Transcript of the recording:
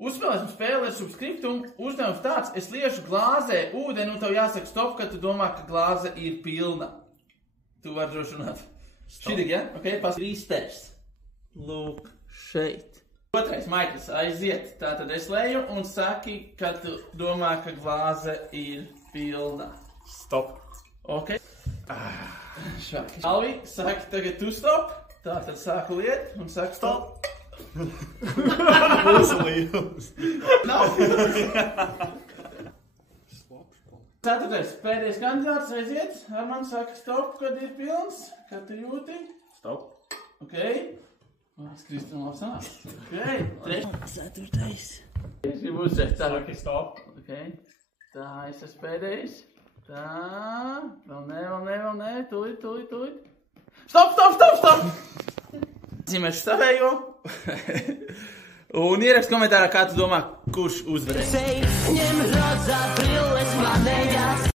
Uzspēlēsim spēli ar subskriptumu. Uzdevums tāds, es liešu glāzē ūdeni, un tev jāsaka stop, kad tu domā, ka glāze ir pilna. Tu vari droši runāt. Šķidīgi, ja? Ok, paskrīsters. Lūk, šeit. Otrais, Maikls, aiziet. Tātad es leju un saki, kad tu domā, ka glāze ir pilna. Stop. Ok. Švaki. Alvi, saki tagad tu stop. Tātad sāku liet un saki stop. Uzlījums. Nav. Ceturtais, pēdējais kandidāts, aiziet. Arman saka stop, kad ir pilns. Kad tu jūti? Stop. Ok. Vārds Kristina labs nāk. Ok. Ceturtais. Es gribu uzsēst. Saki stop. Ok. Tā, es esmu pēdējais. Tā. Vēl nē. Tūlīt. Stop! Zīmēšu savējo. Un ierakst komentārā, kā tu domā, kurš uzvarēs.